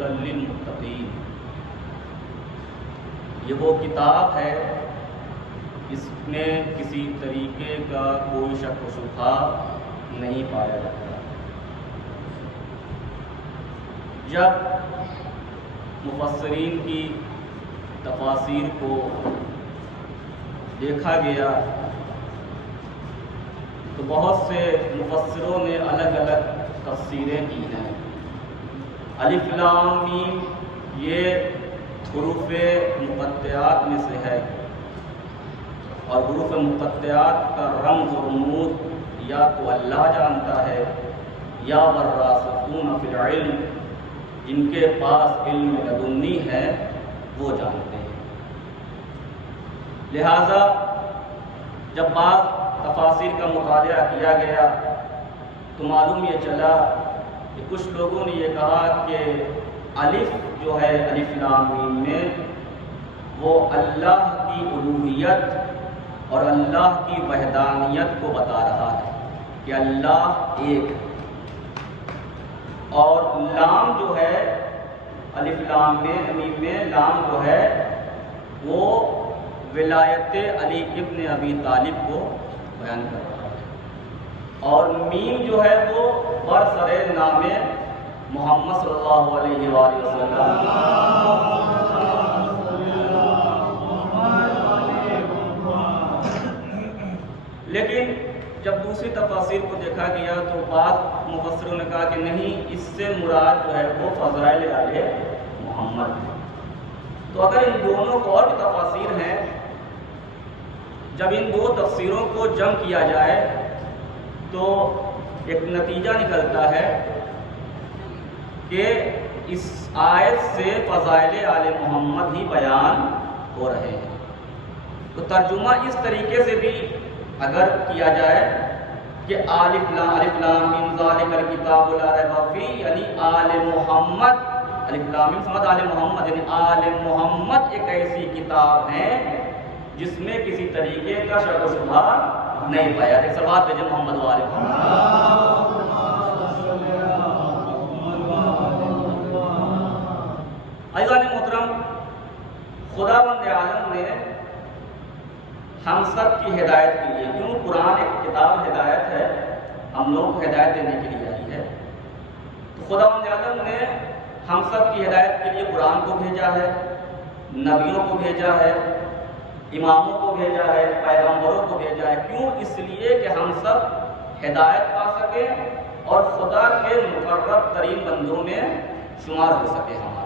ہدی للمتقین، یہ وہ کتاب ہے اس میں کسی طریقے کا کوئی شک و شبہ نہیں پایا جاتا۔ جب مفسرین کی تفاسیر کو دیکھا گیا تو بہت سے مفسروں نے الگ الگ تفسیریں کی ہیں۔ الف لام میم یہ حروف مقطعات میں سے ہے، اور حروف مقطعات کا رمز و رموز یا تو اللہ جانتا ہے یا والراسخون فی العلم، جن کے پاس علم لدنی ہے وہ جانتے ہیں۔ لہذا جب بعض تفاسیر کا مطالعہ کیا گیا تو معلوم یہ چلا کہ کچھ لوگوں نے یہ کہا کہ الف جو ہے الف لام میم میں وہ اللہ کی الوہیت اور اللہ کی وحدانیت کو بتا رہا ہے کہ اللہ ایک، اور لام جو ہے الف لام میں میم میں لام جو ہے وہ ولایت علی ابن ابی طالب کو بیان کر رہا ہے، اور میم جو ہے وہ برسر نام محمد صلی اللہ علیہ وآلہ وسلم۔ لیکن جب دوسری تفاسیر کو دیکھا گیا تو بعض مفسروں نے کہا کہ نہیں، اس سے مراد جو ہے وہ فضائل آل محمد ہے۔ تو اگر ان دونوں کو اور بھی تفاسیر ہیں، جب ان دو تفسیروں کو جمع کیا جائے تو ایک نتیجہ نکلتا ہے کہ اس آیت سے فضائل آل محمد ہی بیان ہو رہے ہیں۔ تو ترجمہ اس طریقے سے بھی اگر کیا جائے کہ الف لام میم ذالک الکتاب لا ریب فیہ، یعنی آل محمد، الف لام میم سمجھ آل محمد، یعنی آل محمد ایک ایسی کتاب ہے جس میں کسی طریقے کا شک و شبہ نہیں پایا۔ ایک سوال بھیجے محمد والے عزیزان محترم، خداوند عالم نے ہم سب کی ہدایت کے لیے، کیوں قرآن ایک کتاب ہدایت ہے، ہم لوگ کو ہدایت دینے کے لیے آئی ہے، تو خداوند عالم نے ہم سب کی ہدایت کے لیے قرآن کو بھیجا ہے، نبیوں کو بھیجا ہے، اماموں کو بھیجا ہے، پیغمبروں کو بھیجا ہے۔ کیوں؟ اس لیے کہ ہم سب ہدایت پا سکیں اور خدا کے مقرب ترین بندوں میں شمار ہو سکے ہمارا۔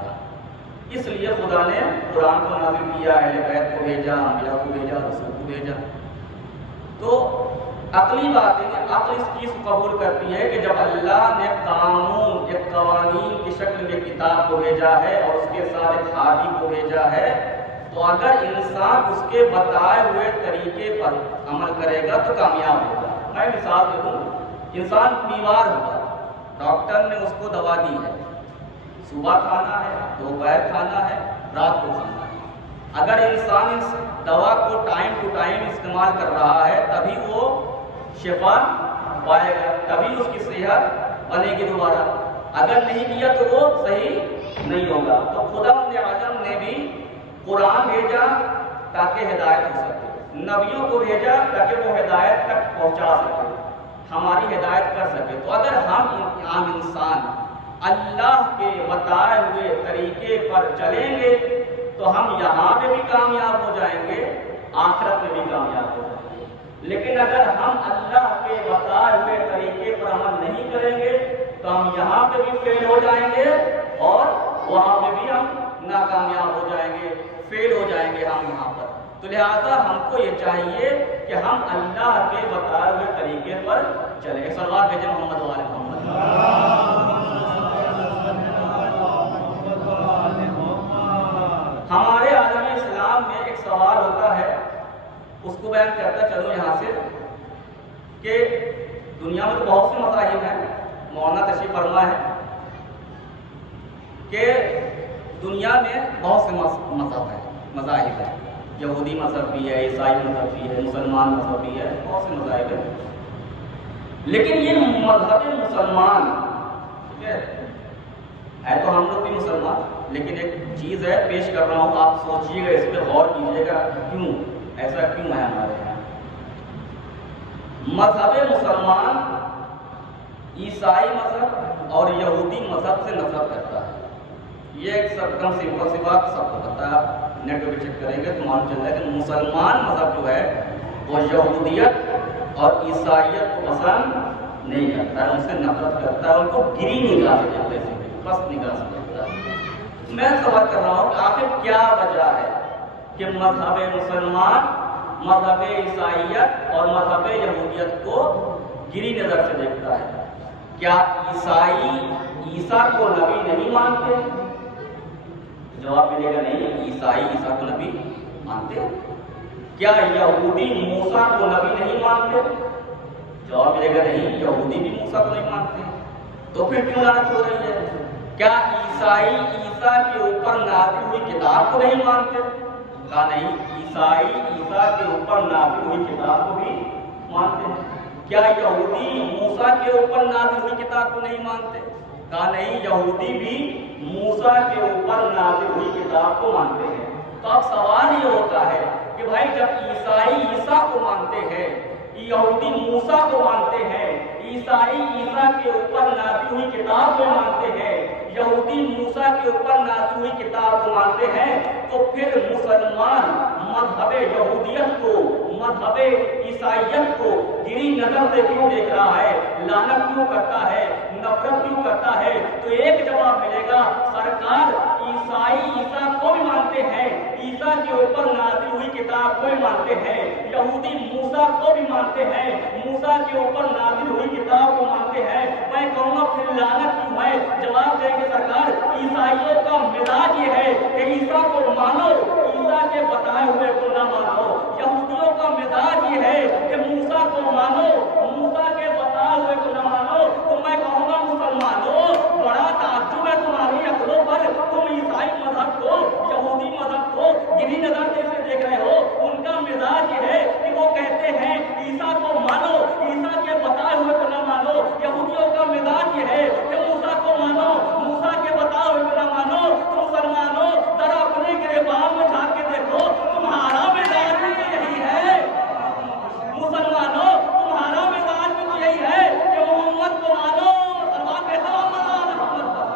اس لیے خدا نے قرآن کو نازل کیا، اہل بیت کو بھیجا، انبیاء کو بھیجا، رسول کو بھیجا۔ تو عقلی بات ہے کہ عقل اس چیز کو قبول کرتی ہے کہ جب اللہ نے قانون ایک قوانین کی شکل میں کتاب کو بھیجا ہے اور اس کے ساتھ ایک ہادی کو بھیجا ہے، تو اگر انسان اس کے بتائے ہوئے طریقے پر عمل کرے گا تو کامیاب ہوگا۔ میں مثال دے دوں، انسان بیمار ہوگا، ڈاکٹر نے اس کو دوا دی ہے، صبح کھانا ہے، دوپہر کھانا ہے، رات کو کھانا ہے۔ اگر انسان اس دوا کو ٹائم ٹو ٹائم استعمال کر رہا ہے تبھی وہ شفا پائے گا، تبھی اس کی صحت بنے گی دوبارہ۔ اگر نہیں کیا تو وہ صحیح نہیں ہوگا۔ تو خداوند عالم نے بھی قرآن بھیجا تاکہ ہدایت ہو سکے، نبیوں کو بھیجا تاکہ وہ ہدایت تک پہنچا سکے، ہماری ہدایت کر سکے۔ تو اگر ہم عام انسان اللہ کے بتائے ہوئے طریقے پر چلیں گے تو ہم یہاں پہ بھی کامیاب ہو جائیں گے، آخرت میں بھی کامیاب ہو جائیں گے۔ لیکن اگر ہم اللہ کے بتائے ہوئے طریقے پر عمل نہیں کریں گے تو ہم یہاں پہ بھی فیل ہو جائیں گے اور وہاں پہ بھی ہم ناکامیاب ہو جائیں گے، فیل ہو جائیں گے ہم وہاں پر۔ تو لہٰذا ہم کو یہ چاہیے کہ ہم اللہ کے بتائے ہوئے طریقے پر چلیں۔ صلوات بھیجیں محمد والے محمد۔ ہمارے عالم اسلام میں ایک سوال ہوتا ہے، اس کو بیان کرتا چلو یہاں سے، کہ دنیا میں تو بہت سے مذاہب ہیں، مولانا تشریف فرما ہے کہ دنیا میں بہت سے مذاہب ہیں، یہودی مذہب بھی ہے، عیسائی مذہب بھی ہے، مسلمان مذہب بھی ہے، بہت سے مذاہب ہیں۔ لیکن یہ مذہب مسلمان ہے تو ہم لوگ بھی مسلمان، لیکن ایک چیز ہے پیش کر رہا ہوں، آپ سوچیے گا، اس پہ غور کیجیے گا کیوں ایسا کیوں ہے ہمارے یہاں۔ مذہب مسلمان عیسائی مذہب اور یہودی مذہب سے نفرت کرتا ہے، یہ ایک سب کم سمپل سی بات سب کو پتہ ہے، آپ نیٹ پہ چیک کریں گے تو معلوم چل جائے کہ مسلمان مذہب جو ہے وہ یہودیت اور عیسائیت کو پسند نہیں کرتا ہے، ان سے نفرت کرتا ہے، ان کو گری نگاہ سے دیکھتا ہے، پس نگاہ سے دیکھتا ہے۔ میں سوال کر رہا ہوں کہ آخر کیا وجہ ہے کہ مذہب مسلمان مذہب عیسائیت اور مذہب یہودیت کو گری نظر سے دیکھتا ہے؟ کیا عیسائی عیسیٰ کو نبی نہیں مانتے؟ جواب ملے گا نہیں، عیسائی عیسیٰ کو نبی مانتے۔ کیا یہودی موسیٰ کو نبی نہیں مانتے؟ جواب ملے گا نہیں، یہودی بھی موسیٰ کو نہیں مانتے۔ تو پھر کیوں لعنت ہو رہی ہے؟ کیا عیسائی عیسیٰ کے اوپر نازل ہوئی کتاب کو نہیں مانتے؟ کہا نہیں، عیسائی عیسیٰ کے اوپر نازل ہوئی کتاب کو بھی مانتے ہیں۔ کیا یہودی موسیٰ کے اوپر نازل ہوئی کتاب کو نہیں مانتے؟ کہا نہیں، یہودی بھی موسیٰ کے اوپر نازل ہوئی کتاب کو مانتے ہیں۔ تو اب سوال یہ ہوتا ہے کہ بھائی جب عیسائی عیسیٰ کو مانتے ہیں، یہودی موسیٰ کو مانتے ہیں، عیسائی عیسیٰ کے اوپر نازل ہوئی کتاب کو مانتے ہیں، یہودی موسیٰ کے اوپر نازل ہوئی کتاب کو مانتے ہیں، تو پھر مسلمان مذہب یہودیت کو مذہب عیسائیت کو گری نظر سے کیوں دیکھ رہا ہے، لعنت کیوں کرتا ہے، نفرت کیوں کرتا ہے؟ تو ایک جواب ملے گا، سرکار عیسائی عیسیٰ کو بھی مانتے ہیں، عیسیٰ کے اوپر نازل ہوئی کتاب کو بھی مانتے ہیں، یہودی موسیٰ کو بھی مانتے ہیں، موسیٰ کے اوپر نازل ہوئی کتاب کو مانتے ہیں۔ میں کہوں گا پھر لعنت کیوں ہے؟ جواب دیں گے سرکار عیسائیوں کا مزاج یہ ہے کہ عیسیٰ کو مانو، عیسیٰ کے بتائے ہوئے کو نہ مانو۔ یہودیوں کا مزاج یہ ہے کہ موسیٰ کو مانو، موسیٰ کے بتائے ہوئے کو نہ مانو۔ تو میں کہوں گا مسلمانوں، بڑا تعجب ہے تمہاری عقلوں پر، تم عیسائی مذہب کو یہودی مذہب کو گری نظر سے دیکھ رہے ہو۔ ان کا مزاج یہ ہے کہ وہ کہتے ہیں عیسیٰ کو مانو، عیسیٰ کے بتائے ہوئے کو نہ مانو۔ یہودیوں کا مزاج یہ ہے کہ موسیٰ کو مانو، موسیٰ کے بتائے ہوئے کو نہ مانو۔ تو مسلمانوں ذرا اپنے گریبان میں جھانک کے دیکھو، تمہارا مزاج بھی تو یہی ہے۔ مسلمانوں تمہارا مزاج بھی تو یہی ہے کہ محمد کو مانو، سلوات کہتے ہو محمد پر۔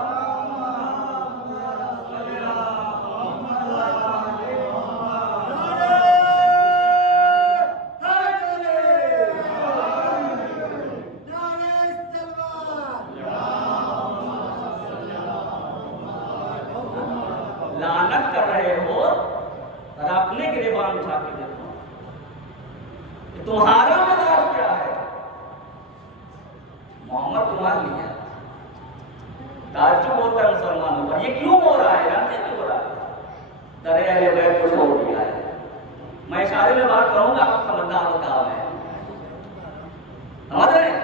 لعنت کر رہے ہو، اور اپنے گریبان اٹھا کے دیکھو کہ تمہارا مزاج کیا ہے۔ محمد کو مان لیا، تعجب ہوتا ہے مسلمانوں پر، یہ کیوں ہو رہا ہے؟ جانتے کیوں ہو رہا ہے؟ درے اہل بیت کو چھوڑ دیا ہے۔ میں اشارے میں بات کروں گا، آپ سمجھدار ہو کہا ہے، سمجھ رہے ہیں؟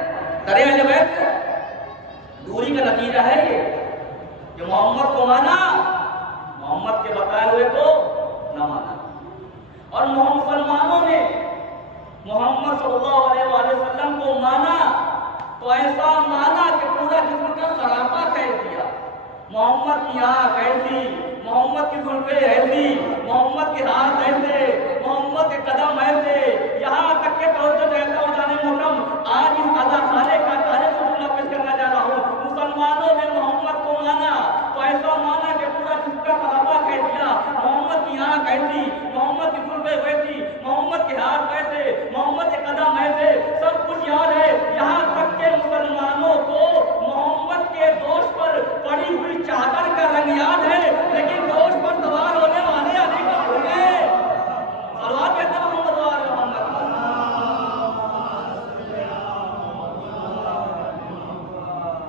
درے اہل بیت دوری کا نتیجہ ہے یہ کہ محمد کو مانا، محمد کے بتائے ہوئے کو نہ مانا۔ اور مسلمانوں نے محمد صلی اللہ علیہ وآلہ وسلم کو مانا تو ایسا مانا کہ پورا جسم کا سراپا کہہ دیا۔ محمد کی آنکھ ایسی، محمد کی زلفیں ایسی، محمد کے ہاتھ ایسے، محمد کے قدم ایسے، یہاں تک کہ توجہ دیتا ہوں جانے محترم، آج اس ادا خانے کا تاریخ کو جملہ پیش کرنا جا رہا ہوں۔ مسلمانوں نے محمد کو مانا تو ایسا مانا کہ پورا جسم کا سراپا کہہ دیا۔ محمد کی آنکھ ایسی، محمد کی زلفیں ویسی، محمد کے ہاتھ ایسے، محمد کے قدم ایسے، سب کچھ یاد ہے۔ یہاں تک کہ مسلمانوں کو محمد کے دوست پر پڑی ہوئی چادر کا رنگ یاد ہے، لیکن دوست پر سوار ہونے والے علی کو بھول گئے۔ سلوات کہتے ہیں محمد وآل محمد۔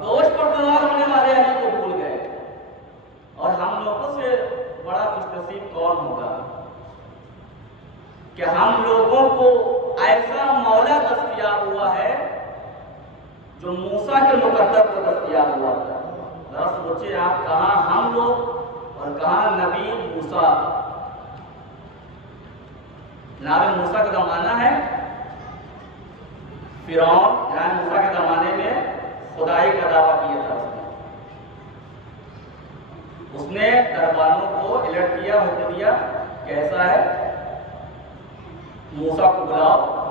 دوست پر سوار ہونے والے علی کو بھول گئے۔ اور ہم لوگوں سے بڑا خوش نصیب کون ہوگا کہ ہم لوگوں کو ایسا مولا دستیاب ہوا ہے جو موسیٰ کے مقدر کو دستیاب ہوا تھا۔ ذرا سوچے آپ، کہاں ہم لوگ اور کہاں نبی موسیٰ۔ جناب موسیٰ کا زمانہ ہے، فرعون جناب موسیٰ کے زمانے میں خدائی کا دعویٰ کیا تھا اس نے، حکم دیا کہ ایسا ہے موسیٰ کو بلاؤ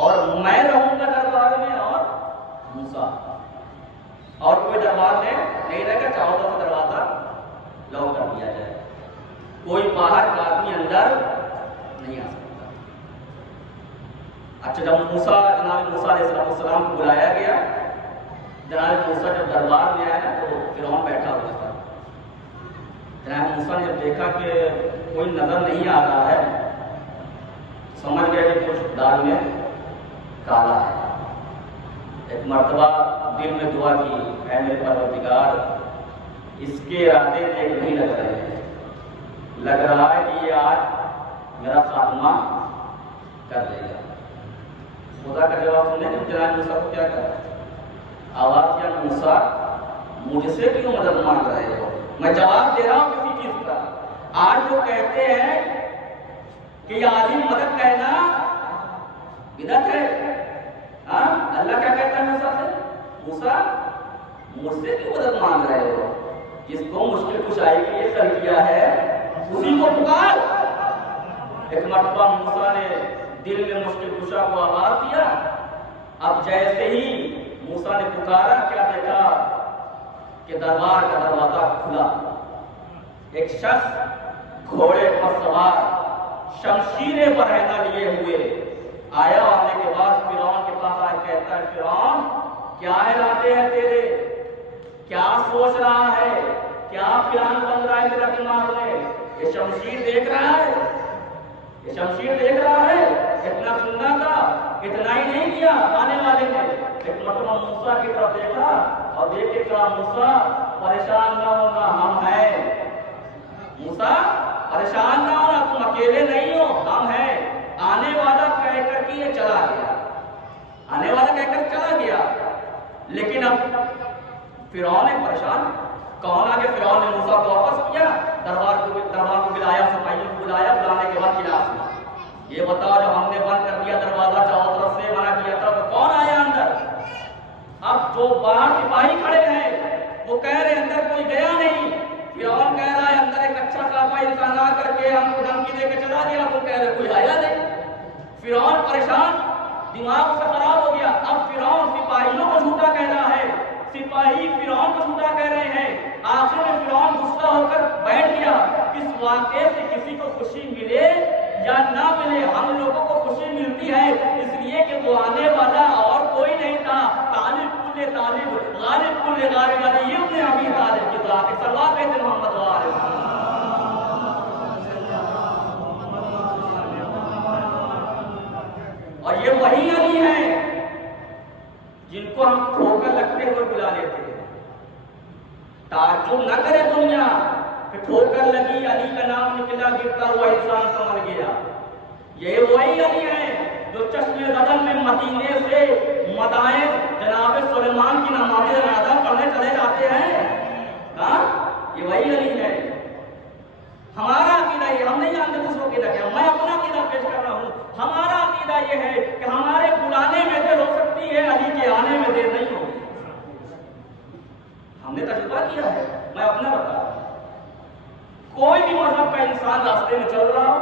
اور میں رہوں گا دربار میں اور موسیٰ، اور کوئی دربار میں نہیں رہے گا، چاہو تو دروازہ لاک کر دیا جائے، کوئی باہر کا آدمی اندر نہیں آ سکتا۔ اچھا جب جناب موسیٰ علیہ السلام کو بلایا گیا، جناب موسیٰ جب دربار میں آیا نا تو فرعون بیٹھا ہوا تھا۔ جناب موسیٰ نے جب دیکھا کہ کوئی نظر نہیں آ رہا ہے، سمجھ گیا کہ کچھ دال میں کالا ہے۔ ایک مرتبہ دل میں دعا کی، اے میرے پروردگار اس کے ارادے نیک نہیں لگ رہے ہیں، لگ رہا ہے کہ یہ آج میرا خاتمہ کر دے گا۔ خدا کا جواب سننے کہ جناب موسیٰ کو کیا کہا؟ آواز کیا، موسیٰ مجھ سے کیوں مدد مانگ رہے ہو؟ میں جواب دے رہا ہوں کسی چیز کا۔ آج جو کہتے ہیں کہ یہ عالم مدد کہنا بدعت ہے، ہاں اللہ کیا کہتا ہے موسیٰ سے؟ موسیٰ مجھ سے کیوں مدد مانگ رہے ہو؟ جس کو مشکل کشائی کے لیے کر دیا ہے اسی کو پکار۔ ایک مرتبہ موسیٰ نے دل میں مشکل کشا کو آواز دیا، اب جیسے ہی موسیٰ نے پکارا کیا دیکھا کہ دربار کا دروازہ کھلا، ایک شخص گھوڑے پر سوار شمشیریں برہنہ لیے ہوئے آیا، آنے کے بعد فرعون کے پاس آیا، کہتا ہے فرعون کیا ارادے ہیں تیرے، کیا سوچ رہا ہے، کیا پلان بن رہا ہے تیرا دماغ میں؟ یہ شمشیر دیکھ رہا ہے، یہ شمشیر دیکھ رہا ہے، اتنا سننا تھا، اتنا ہی نہیں کیا آنے والے نے۔ ایک مرتبہ موسیٰ کی طرف دیکھا اور دیکھ کے کہا موسیٰ پریشان نہ ہونا، ہم ہیں۔ موسیٰ پریشان نہ ہونا، تم اکیلے نہیں ہو، ہم ہیں۔ آنے والا کہہ کر کے یہ چلا گیا، آنے والا کہہ کر چلا گیا، لیکن اب فرعون نے پریشان، کون آگے؟ فرعون نے موسیٰ کو واپس کیا، دربار کو بلایا، سپاہیوں کو بلایا، بلانے کے بعد کلاس میں یہ بتاؤ جب ہم نے بند کر دیا دروازہ، چاروں طرف سے منع کیا تھا، تو کون آیا اندر؟ اب جو باہر سپاہی کھڑے ہیں وہ کہہ رہے اندر کوئی گیا نہیں، فرعون کہہ رہا ہے اندر ایک اچھا خاصا انسان آ کر کے ہم کو دھمکی دے کے چلا گیا، وہ کہہ رہے کوئی آیا نہیں۔ فرعون پریشان، دماغ سے خراب ہو گیا۔ اب فرعون سپاہیوں کو جھوٹا کہہ رہا ہے، سپاہی فرعون کو جھوٹا کہہ رہے ہیں۔ آخر میں فرعون غصہ ہو کر بیٹھ گیا، اس واقعے سے کسی کو خوشی ملے یا نہ ملے، ہم لوگوں کو خوشی ملتی ہے اس لیے کہ وہ آنے والا اور کوئی نہیں تھا، طالب کل طالب غالب کل غالب علی ابن ابی طالب کی ذات صلوات محمد علیہ وسلم۔ اور یہ وہی علی ہیں جن کو ہم ٹھوکر لگتے ہوئے بلا لیتے ہیں۔ تعجب نہ کرے دنیا کہ ٹھوکر لگی، علی کا نام نکلا، گرتا ہوا انسان سمجھ گیا۔ یہ وہی علی ہیں جو چشم زدن میں مدینے سے مدائن جناب سلیمان کی نماز جنازہ پڑھنے چلے جاتے ہیں۔ ہاں یہ وہی علی ہے۔ ہمارا عقیدہ یہ، ہم نہیں جانتے دوسروں کی عقیدہ، میں اپنا عقیدہ پیش کر رہا ہوں۔ ہمارا عقیدہ یہ ہے کہ ہمارے بلانے میں دیر ہو سکتی ہے، علی کے آنے میں دیر نہیں ہوگی۔ ہم نے تجربہ کیا ہے، میں اپنا بتا رہا ہوں۔ کوئی بھی مذہب کا انسان راستے میں چل رہا ہو،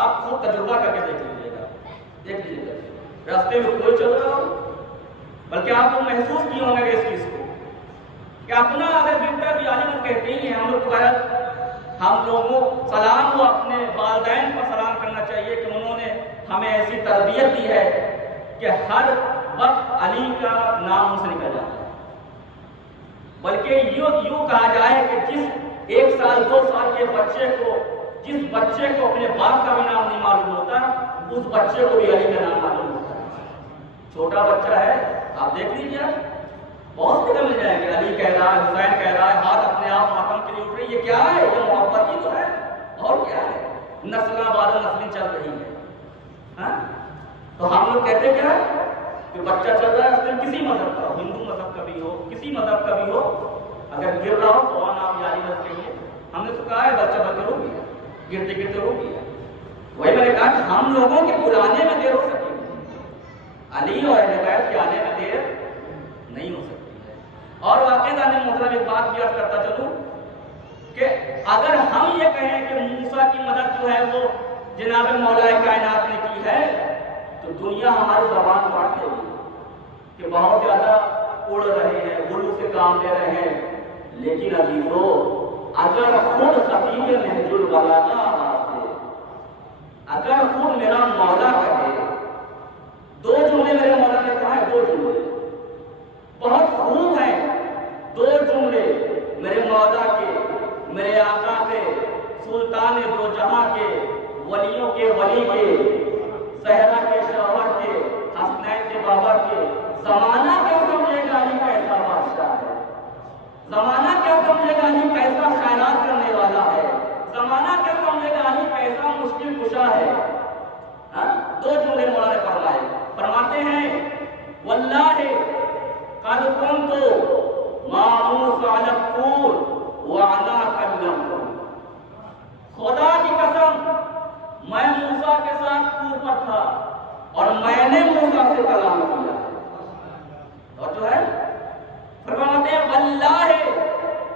آپ خود تجربہ کر کے دیکھ لیجیے گا، دیکھ لیجیے گا، راستے میں کوئی چل رہا ہو، بلکہ آپ کو محسوس کیے ہوں گے اس چیز کو کہ اپنا اگر گرتا بھی عالم کہتے ہی ہیں، ہم لوگ ہم لوگوں سلام کو اپنے والدین پر سلام کرنا چاہیے کہ انہوں نے ہمیں ایسی تربیت دی ہے کہ ہر وقت علی کا نام سے نکل جاتا ہے، بلکہ یوں کہا جائے کہ جس 1 سال 2 سال کے بچے کو، جس بچے کو اپنے باپ کا بھی نام نہیں معلوم ہوتا، اس بچے کو بھی علی کا نام معلوم ہوتا ہے۔ چھوٹا بچہ ہے، آپ دیکھ لیجیے، بہت جگہ مل جائیں گے، علی کہہ رہا ہے، حسین کہہ رہا ہے، ہاتھ اپنے آپ ماتم کے لیے اٹھ رہی ہے، یہ کیا ہے؟ یہ محبت ہی تو ہے، اور کیا ہے؟ نسلیں بعد نسلیں چل رہی ہیں۔ ہاں تو ہم لوگ کہتے کیا ہے کہ بچہ چل رہا ہے، اس میں کسی مذہب کا ہو، ہندو مذہب کا بھی ہو، کسی مذہب کا بھی ہو، اگر گر رہا ہو تو آپ یاری بس کہیے، ہم نے تو کہا ہے بچہ بچہ رو گیا، گرتے گرتے رو گیا۔ وہی میں نے کہا کہ ہم لوگوں کے بلانے میں دیر ہو سکتی ہے، علی اور اہل بیت کے آنے میں دیر نہیں ہو سکتی ہے۔ اور واقعہ نے محترم ایک بات بھی عرض کرتا چلوں کہ اگر ہم یہ کہیں کہ موسیٰ کی مدد جو ہے وہ جناب مولا کائنات نے کی ہے تو دنیا ہماری زبان کاٹ دے گی کہ بہت زیادہ اڑ رہے ہیں، غلو سے کام لے رہے ہیں. لیکن عزیزو اگر خود خطیب نہج البلاغہ اگر خود میرا مولا کہے، دو جملے میرے مولا نے کہا ہے، دو جملے بہت خوب ہیں، دو جملے میرے مولا کے، میرے آقا کے، سلطان دو جہاں کے، ولیوں کے ولی کے، صحرا کے شوہر کے، حسنین کے بابا کے. زمانہ کیا سمجھے گا علی کیسا بادشاہ ہے، زمانہ کیا سمجھے گا علی کیسا خیرات کرنے والا ہے، زمانہ کیا سمجھے گا علی کیسا مشکل کشا ہے. دو جملے مولا نے فرمائے، فرماتے ہیں واللہ قد کنت مع موسیٰ علی الطور وانا کلمتہ. خدا کی قسم میں موسیٰ کے ساتھ طور پر تھا اور میں نے موسیٰ سے کلام کیا. اور جو ہے فرماتے ہیں واللہ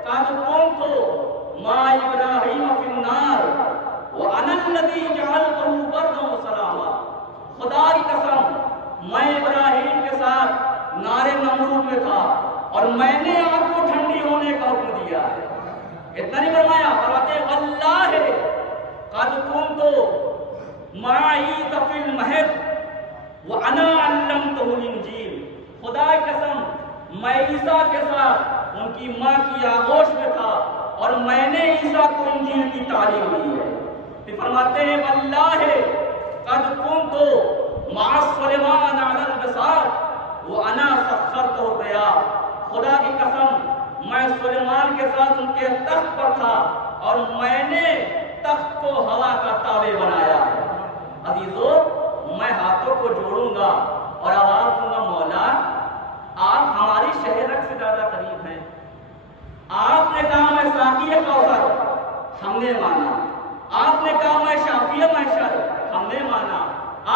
قد کنت مع ابراہیم فی النار وانا الذی جعلتہ بردا وسلاما. خدا کی قسم میں ابراہیم کے ساتھ نار نمرود میں تھا اور میں نے آگ کو ٹھنڈی ہونے کا حکم دیا ہے. اتنا نہیں فرمایا، فرماتے ہیں واللہ قد کنت مع عیسی فی المہد وانا علمتہ الانجیل. خدا کی قسم میں عیسیٰ کے ساتھ ان کی ماں کی آغوش میں تھا اور میں نے عیسیٰ کو انجیل کی تعلیم دی ہے. پھر فرماتے ہیں واللہ قد کنت مع سلیمان علی البساط وانا سخرتہ الرياح. خدا کی قسم میں سلیمان کے ساتھ ان کے تخت پر تھا اور میں نے تخت کو ہوا کا تابع بنایا ہے. عزیزو میں ہاتھوں کو جوڑوں گا اور آواز دوں گا مولا آپ ہماری شہرت سے زیادہ قریب ہیں. آپ نے کہا میں ساقی کوثر، ہم نے مانا. آپ نے کہا میں شافی محشر، ہم نے مانا.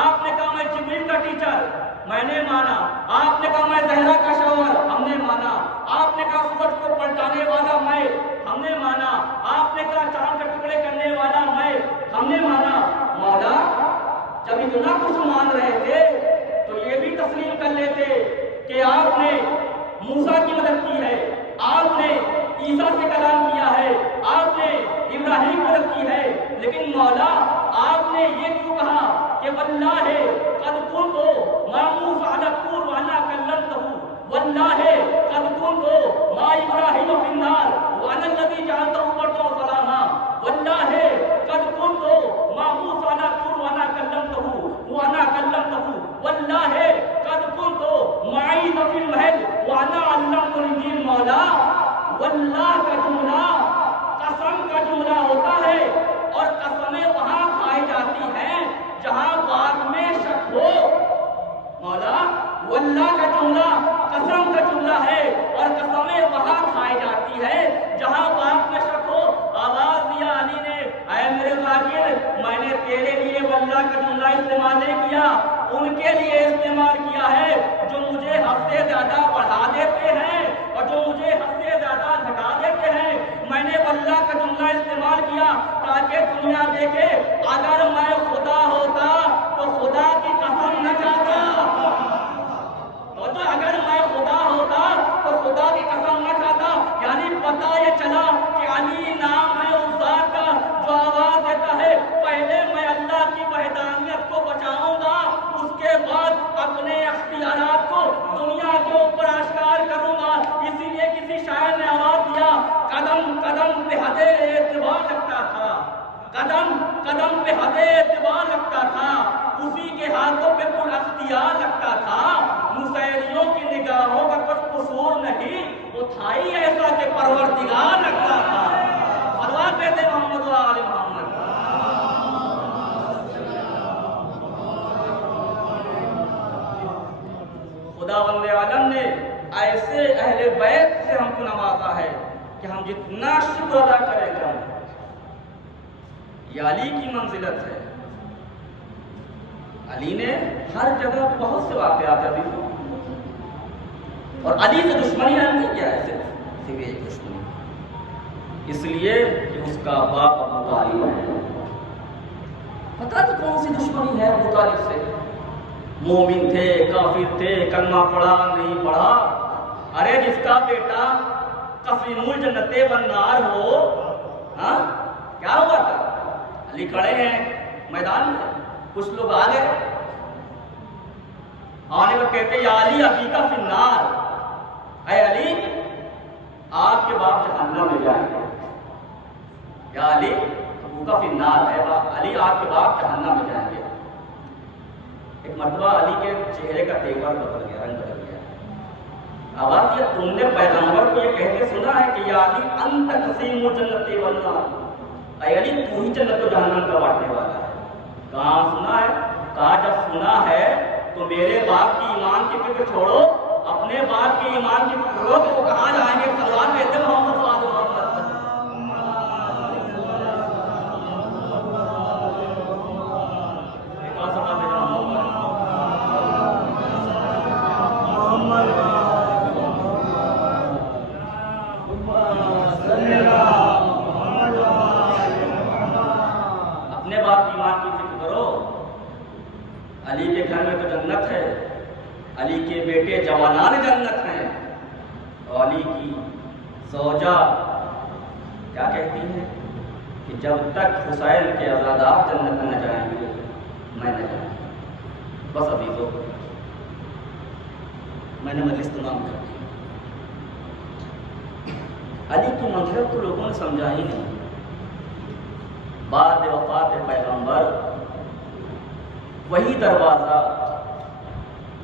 آپ نے کہا میں جبریل کا ٹیچر، میں نے مانا. آپ نے کہا میں زہرا کا شوہر، ہم نے مانا. آپ نے کہا سورج کو پلٹانے والا میں، ہم نے مانا. آپ نے کہا چاند کے ٹکڑے کرنے والا میں، ہم نے مانا. مولا جب اتنا کچھ مان رہے تھے تو یہ بھی تسلیم کر لیتے کہ آپ نے موسیٰ کی مدد کی ہے، آپ نے عیسیٰ سے کلام کیا ہے، آپ نے ابراہیم کی مدد کی ہے. لیکن مولا آپ نے یہ کیوں کہا کہ واللہ قد کنت مع موسیٰ علی الطور وانا کلمتہ، واللہ قد کنت مع ابراہیم فی النار وانا الذی جعلتہ بردا وسلاما، واللہ قد کنت مع موسیٰ علی الطور وانا کلمتہ، واللہ قد کنت مع عیسی فی المہد وانا علمتہ الانجیل. مولا واللہ کا جملہ قسم کا جملہ ہوتا ہے اور قسمیں وہاں کھائی جاتی ہیں جہاں بات میں شک ہو. مولا واللہ کا جملہ قسم کا جملہ ہے اور قسمیں وہاں کھائی جاتی ہے جہاں بات میں شک ہو. آواز دیا علی نے، اے میرے ذاکر میں نے تیرے لیے واللہ کا جملہ استعمال نہیں کیا، ان کے لیے استعمال کیا ہے جو مجھے حد سے زیادہ بڑھا دیتے ہیں اور جو مجھے حد سے زیادہ گھٹا دیتے ہیں. میں نے واللہ کا جملہ استعمال کیا تاکہ دنیا دیکھے اگر میں خدا ہوتا تو خدا کی قسم نہ کھاتا. تو اگر میں خدا ہوتا تو خدا کی قسم نہ کھاتا. یعنی پتہ یہ چلا کہ علی نام ہے اس ذات کا جو آواز دیتا ہے پہلے میں اللہ کی وحدانیت کو بچاؤں گا، اس کے بعد اپنے اختیارات کو دنیا کے اوپر آشکار کروں گا. اسی لیے کسی شاعر نے آواز دیا قدم قدم پہ حد اعتبار لگتا تھا، قدم قدم پہ حد اعتبار لگتا تھا، اسی کے ہاتھوں پہ کل اختیار لگتا تھا. مسیریوں کی نگاہوں کا کچھ قصور نہیں، وہ تھا ہی ایسا کہ پروردگار لگتا تھا. پرواز دیتے محمد و آل محمد. خداوند عالم نے ایسے اہل بیت سے ہم کو نوازا ہے کہ ہم جتنا شکر ادا کریں گے یہ علی کی منزلت ہے. علی نے ہر جگہ بہت سے واقعات ہیں اور علی سے دشمنی نہیں کیا ہے، صرف ایک دشمنی اس لیے کہ اس کا باپ ابو طالب ہے۔ پتہ نہیں کون سی دشمنی ہے ابو طالب سے، مومن تھے، کافر تھے، کلمہ پڑھا نہیں پڑھا، ارے جس کا بیٹا قسیم الجنت والنار ہو، ہاں کیا ہوا تھا؟ علی کھڑے ہیں میدان میں، کچھ لوگ آ گئے، آنے کو کہتے یا علی ابی کا فی النار، اے علی آپ کے باپ جہنم میں جائیں گے، یا علی ابو کا فی النار، اے علی آپ کے باپ جہنم میں جائیں گے۔ ایک مرتبہ علی کے چہرے کا تیور بدل گیا، رنگ بدل گیا، آواز یہ تم نے پیغمبر کو یہ کہتے سنا ہے کہ یا علی انت قسیم الجنت والنار، اے علی تو ہی جنت و جہنم کا بانٹنے والا ہے۔ کہاں سنا ہے؟ کہا جب سنا ہے تو میرے باپ کی ایمان کی فکر چھوڑو، اپنے باپ کی ایمان کی فکر کرو کہ وہ کہاں جائیں گے۔ سلوات کہتے محمد صلی اللہ علیہ وسلم۔ اپنے باپ کی ایمان کی فکر کرو، علی کے گھر میں تو جنت ہے، علی کے بیٹے جوانان جنت ہیں، اور علی کی زوجہ کیا کہتی ہے کہ جب تک حسین کے آزادار جنت میں نہ جائیں گے میں نہ جاؤں گا۔ بس عزیزو میں نے مجلس تمام کر دی، علی کی منزلت تو لوگوں نے سمجھا ہی نہیں۔ بعد وفات پیغمبر وہی دروازہ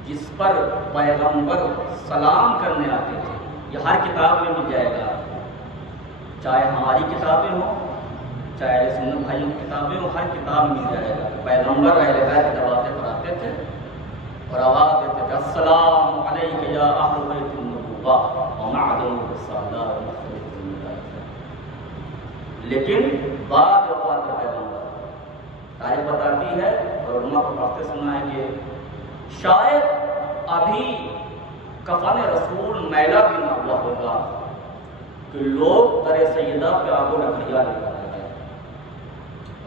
جس پر پیغمبر سلام کرنے آتے تھے، یہ ہر کتاب میں مل جائے گا، چاہے ہماری کتابیں ہوں چاہے سنت بھائیوں کی کتابیں ہوں، ہر کتاب میں مل جائے گا۔ پیغمبر اہل بیت کے دروازے پر آتے تھے اور آواز دیتے تھے السلام علیک یا اہل بیت النبوہ ومعدن الرسالہ ومخلص الملائکہ۔ لیکن بعد وفات پیغمبر تاریخ بتاتی ہے اور علماء کو پڑھتے سنا ہے کہ شاید ابھی کفن رسول میلا بھی نہ ہوا ہوگا کہ لوگ در سیدہ پہ آگ و لکڑیاں لے کر گئے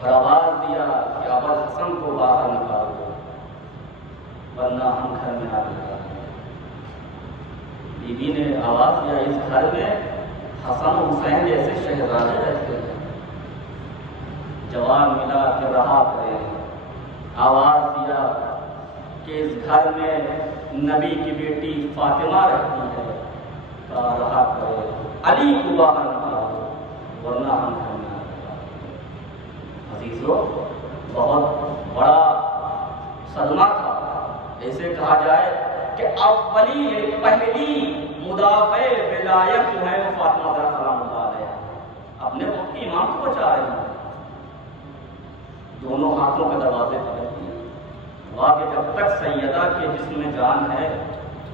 اور آواز دیا کہ ابوالحسن کو باہر نکال دو ورنہ ہم گھر میں آگ لگا دیں گے۔ بیوی نے آواز دیا اس گھر میں حسن و حسین جیسے شہزادے رہتے ہیں، جواب ملا کہ رہا کرے۔ آواز دیا کہ اس گھر میں نبی کی بیٹی فاطمہ رہتی ہے، کہا رہا کرے، علی کو باہر نکالو ورنہ ہم گھر میں آگ لگا دیں گے۔ عزیزو بہت بڑا صدمہ تھا، ایسے کہا جائے کہ پہلی مدافع ولایت جو ہے وہ فاطمہ زہرا سلام اللہ علیہا اپنے وقت کی امام کو بچا رہی ہیں، دونوں ہاتھوں کے دروازے پر رکھتی ہیں، کہا کہ جب تک سیدہ کے جسم میں جان ہے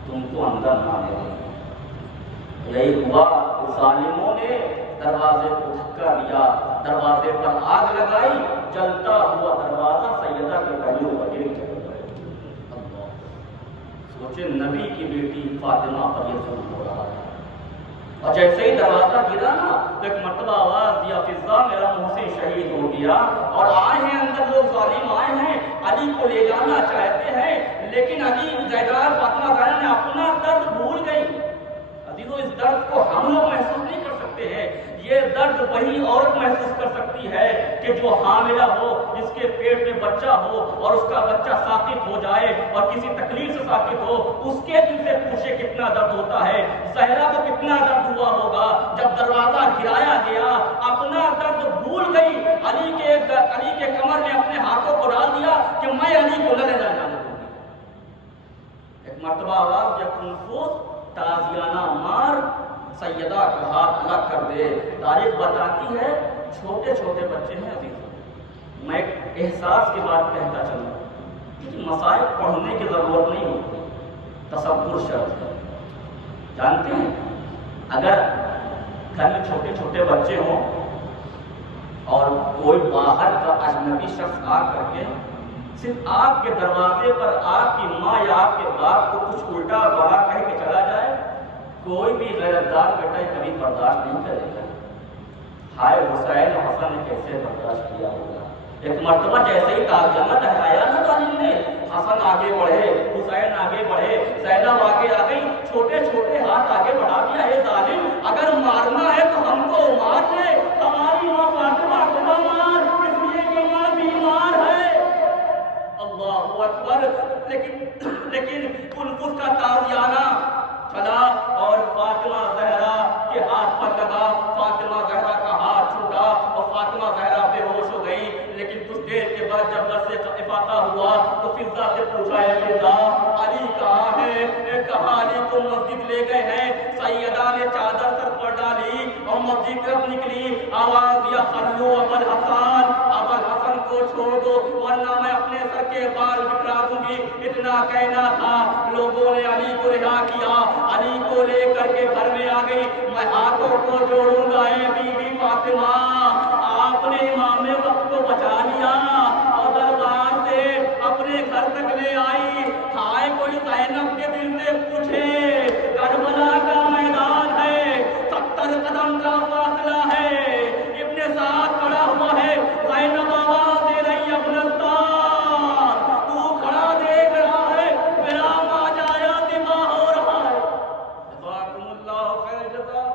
تم کو اندر نہ آنے دیں۔ یہی ہوا کہ ظالموں نے دروازے کو دھکا دیا، دروازے پر آگ لگائی، جلتا ہوا دروازہ سیدہ کے پہلو پر گر گیا۔ سوچے نبی کی بیٹی فاطمہ پر یہ ظلم ہو رہا تھا، اور جیسے ہی دروازہ گرا نا تو ایک مرتبہ آواز دیا فضا میرا محسن شہید ہو گیا، اور آئے ہیں اندر لوگ ظالم آئے ہیں، علی کو لے جانا چاہتے ہیں، لیکن علی زیدار فاطمہ زہرا نے اپنا درد بھول گئی۔ عزیزو اس درد کو ہم لوگ محسوس نہیں کر سکتے ہیں، یہ درد وہی عورت محسوس کر سکتی ہے کہ جو حاملہ ہو، جس کے پیٹ میں بچہ ہو اور اس کا بچہ ساقط ہو جائے اور کسی تکلیف سے ساقط ہو، اس کے دل سے پوچھے کتنا درد ہوتا ہے۔ زہرا کو کتنا درد ہوا ہوگا جب دروازہ گرایا گیا، اپنا درد بھول گئی، علی کے کمر میں اپنے ہاتھوں کو ڈال دیا کہ میں علی کو نہ لے جانے دوں گی۔ ایک مرتبہ آواز جب کنفوس تازیانہ مار سیدہ کا ہاتھ الگ کر دے۔ تاریخ بتاتی ہے چھوٹے چھوٹے بچے ہیں عزیزوں، میں ایک احساس کی بات کہتا چلوں کہ مسائل پڑھنے کی ضرورت نہیں ہوتی، تصور شرط ہے۔ جانتے ہیں اگر گھر میں چھوٹے چھوٹے بچے ہوں اور کوئی باہر کا اجنبی شخص آ کر کے صرف آپ کے دروازے پر آپ کی ماں یا آپ کے باپ کو کچھ الٹا بڑا کہہ کے چلا جائے، کوئی بھی غیرتدار بیٹا کبھی برداشت نہیں کرے گا۔ ہائے حسین حسن نے کیسے برداشت کیا ہوگا۔ ایک مرتبہ جیسے ہی تازیانہ لہرایا نا ظالم نے، حسن آگے بڑھے، حسین آگے بڑھے، زینب آگے آ گئی، چھوٹے چھوٹے ہاتھ آگے بڑھا دیا، اے ظالم اگر مارنا ہے تو ہم کو مار لے، ہماری ماں فاطمہ کو نہ مار، اس لیے کہ ماں بیمار ہے۔ اللہ اکبر۔ لیکن الفت کا تازیانہ چلا اور فاطمہ زہرا کے ہاتھ پر لگا، فاطمہ زہرا کا ہاتھ چھوٹا اور فاطمہ زہرا بے ہوش ہو گئی۔ لیکن کچھ دیر کے بعد جب رس افاقہ ہوا تو فضا سے پوچھا، ہے فضا علی کہاں ہے؟ کہاں علی کو مسجد لے گئے ہیں؟ سیدہ نے چادر سر پر ڈالی اور مسجد کی طرف نکلی، آواز دیا خلو ابو الحسن، ابو الحسن کو چھوڑ دو ورنہ میں اپنے سر کے بال بکھرا دوں گی۔ اتنا کہنا تھا، لوگوں نے علی کو رہا کیا، علی کو لے کر کے گھر میں آ گئی۔ میں ہاتھوں کو جوڑوں گا اے بی بی فاطمہ، آپ نے امام وقت کو بچا لیا اور دربار سے اپنے گھر تک لے آئی۔ ہائے کوئی زینب کے دل سے پوچھے، کربلا کا میدان ہے، 70 قدم کا فاصلہ ہے، ابن سعد کھڑا ہوا ہے، زینب آواز دے رہی ابن سعد تو کھڑا دیکھ رہا ہے، میرا ماجایا دماغ ہو رہا ہے۔ جزاکم اللہ خیر جزا۔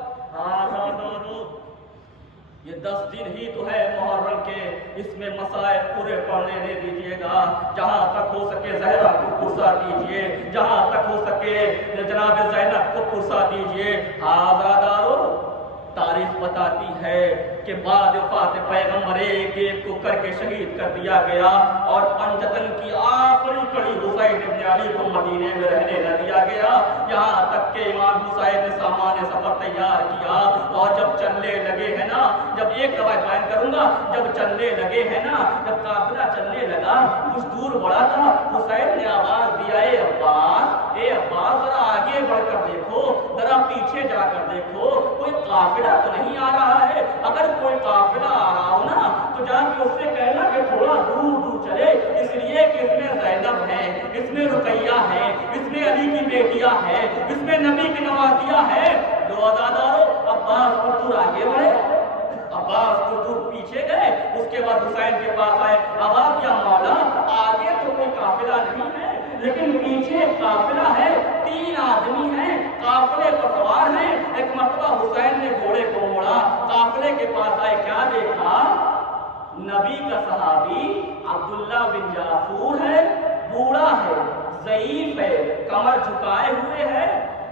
یہ 10 دن ہی تو ہے محرم کے، اس میں مسائل پورے پڑھنے دے دیجئے گا، جہاں تک ہو سکے زہرا کو پرسا دیجئے، جہاں تک ہو سکے جناب زینب کو پرسا دیجئے۔ آزادارو، تاریخ بتاتی ہے کہ بعد وفات پیغمبر ایک ایک کو کر کے شہید کر دیا گیا اور پنجتن کی آخری کڑی حسین ابن علی کو مدینے میں رہنے نہ دیا گیا، یہاں تک کہ امام حسین نے سامان سفر تیار کیا اور جب چلنے لگے ہیں نا، جب ایک روایت بیان کروں گا، جب چلنے لگے ہیں نا، جب قافلہ چلنے لگا، کچھ دور بڑھا تھا، حسین نے آواز دیا، اے عباس ذرا آگے بڑھ کر دیکھو، ذرا پیچھے جا کر دیکھو، کوئی قافلہ تو نہیں آ رہا ہے؟ اگر کوئی قافلہ آ رہا ہو نا تو جا کے اس سے کہنا کہ تھوڑا دور دور چلے، اس لیے کہ اس میں زینب ہے، اس میں رقیہ ہے، اس میں علی کی بیٹیاں ہیں، اس میں نبی کی نوازیاں ہیں۔ دو آزادارو، عباس کو دور آگے بڑھے، عباس کو دور پیچھے گئے، اس کے بعد حسین کے پاس آئے، آواز یا مولا آگے تو کوئی قافلہ نہیں ہے لیکن پیچھے قافلہ ہے، 3 آدمی ہیں، قافلے پر سوار ہیں۔ ایک مرتبہ حسین نے گھوڑے کو موڑا، قافلے کے پاس آئے، کیا دیکھا؟ نبی کا صحابی عبداللہ بن جعفر ہے، بوڑھا ہے، ضعیف ہے، کمر جھکائے ہوئے ہے،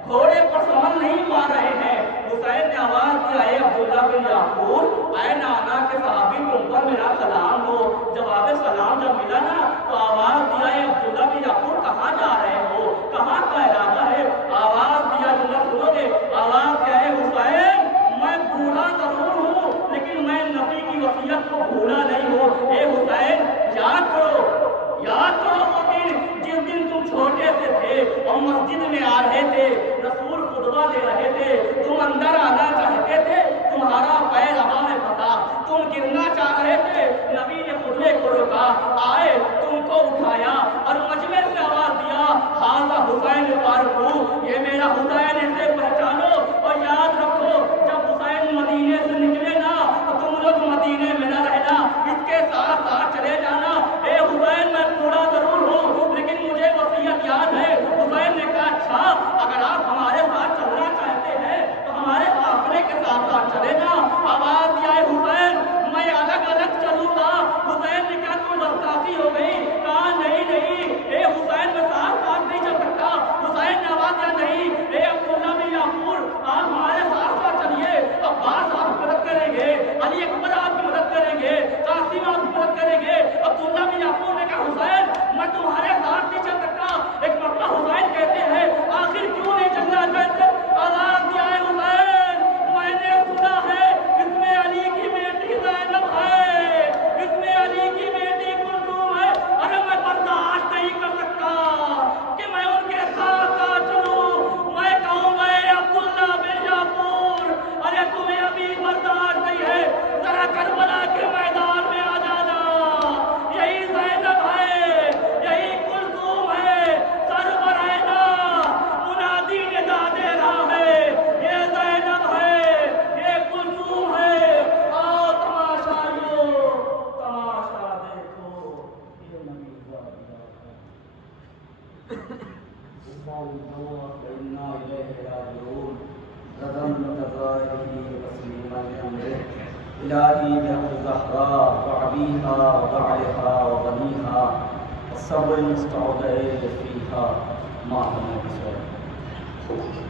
گھوڑے پر سوار نہیں پا رہے ہیں۔ حسین نے آواز دیا، اے عبداللہ بن جعفر، اے نانا کے صحابی، تم پر میرا سلام ہو۔ جواب سلام جب ملا نا تو آواز دیا، اے عبداللہ بن جعفر، کہاں جا رہے ہو؟ کہاں کا ارادہ ہے؟ آواز دیا، جملہ سنو گے، آواز کیا ہے؟ حسین میں بوڑھا ضرور ہوں لیکن میں نبی کی وصیت کو بھولا نہیں ہوں۔ اے حسین یاد کرو وہ دن جس دن تم چھوٹے سے تھے اور مسجد میں آ رہے تھے، رسول خطبہ دے رہے تھے، تم اندر آنا چاہتے تھے، تمہارا پیر ہوا میں پھنسا، تم گرنا چاہ رہے تھے، نبی نے خطبے کو روکا، آئے تم کو اٹھایا اور مجمع سے آواز دیا، ہاذا حسین فاروق، یہ میرا حسین، اسے پہچانو اور یاد رکھو جب حسین مدینے سے نکلے نا تو تم لوگ مدینے میں نہ رہنا، اس کے ساتھ ساتھ چلے جانا۔ اے حسین میں بوڑھا ضرور ہوں لیکن مجھے وصیت یاد ہے۔ حسین نے کہا اچھا اگر آپ ہمارے ساتھ چلنا چاہتے ہیں تو ہمارے قافلے کے ساتھ ساتھ چلے نا۔ آواز دیا، اے حسین میں الگ الگ چلوں گا۔ حسین نے کہا کوئی رفتاسی ہو گئی؟ کہا نہیں اے حسین میں ساتھ ساتھ نہیں چل سکتا۔ حسین نے آواز دیا نہیں اے عبداللہ بن جعفر آپ ہمارے ساتھ ساتھ چلیے، عباس آپ کی مدد کریں گے، علی اکبر آپ کی مدد کریں گے، قاسم آپ کی مدد کریں گے۔ عبداللہ بن جعفر نے کہا حسین میں تمہارے ساتھ نہیں چل سکتا۔ ایک مرتبہ حسین کہتے ہیں آخر کیوں نہیں چلنا چاہتے؟ آواز دیا، اے حسین میں نے سنا ہے اس میں علی کی بیٹی زینب ہے، اس میں علی کی بیٹی کلثوم ہے، ارے میں برداشت نہیں کر سکتا کہ میں ان کے ساتھ ساتھ چلوں۔ میں کہوں گا اے عبداللہ بن جعفر ارے تمہیں ابھی برداشت نہیں ہے، ذرا کربلا کے میدان میں آ جانا، یہی زینب ہے، یہی وإنا إليه راجعون رضا بقضائه وتسليما لأمره إلهي بحق الزهراء وأبيها وبعلها وبنيها والصبر المستودع فيها ما هم بسوء